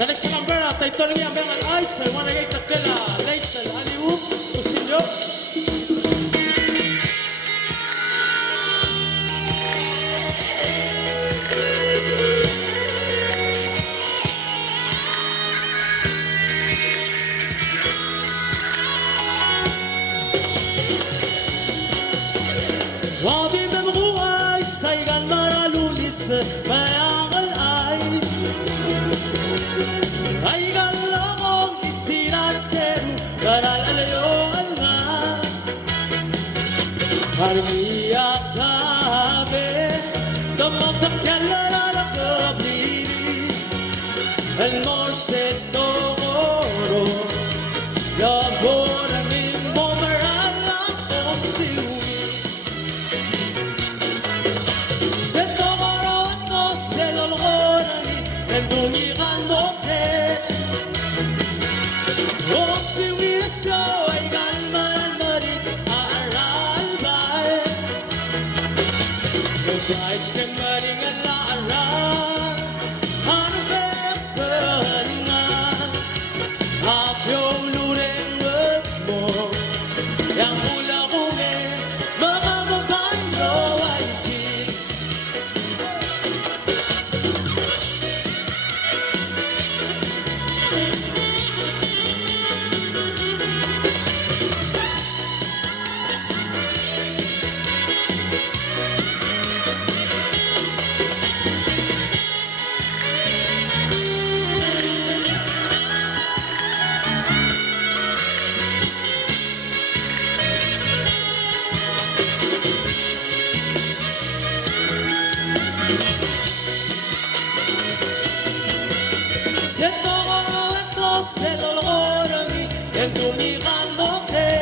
Tarik sa Canberra, tayo ito lang yung ice. Ay, wanna get the kila. Lace, Hollywood, Usilyo. Wabi memruay, saigan maralulis, mayangal ice. Ay galong isinateru, karal alayo alma. Harmiya kabe, domok takyalara na kabili. El morse toro, yabora min momarala kong siwi. Se tomorrow at no se lolorani, en dunyikan mote. Oh, siwi na siya ay galmanan marin aaral bay. The price ng maring alaaral, ano bepel nga. Apyo lureng wet mo, yang hula kume, mga babayo ay king. Se tomorrow at no se lolorani, en dunyikan mote.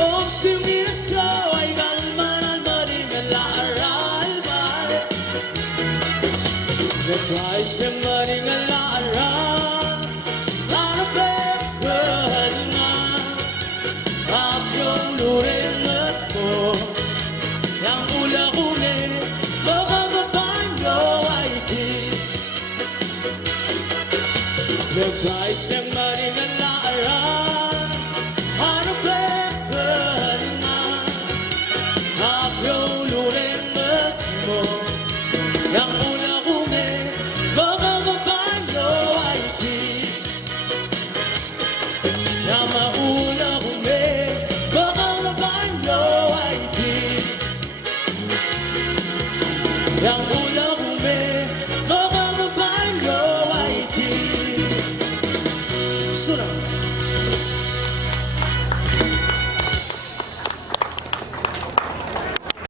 Oh, siwi na siya ay galmanan marin alaaral bay. The price ng maring alaaral, ano bepel nga. Apyo lureng wet mo, yang hula kume, mga babayo ay king. The price ng maring alaaral, ano bepel nga. Apyo lureng wet mo, yang hula kume, mga babayo ay king. Yang maula kume, mga babayo ay king. Yang hula kume, mga babayo ay king. Surah.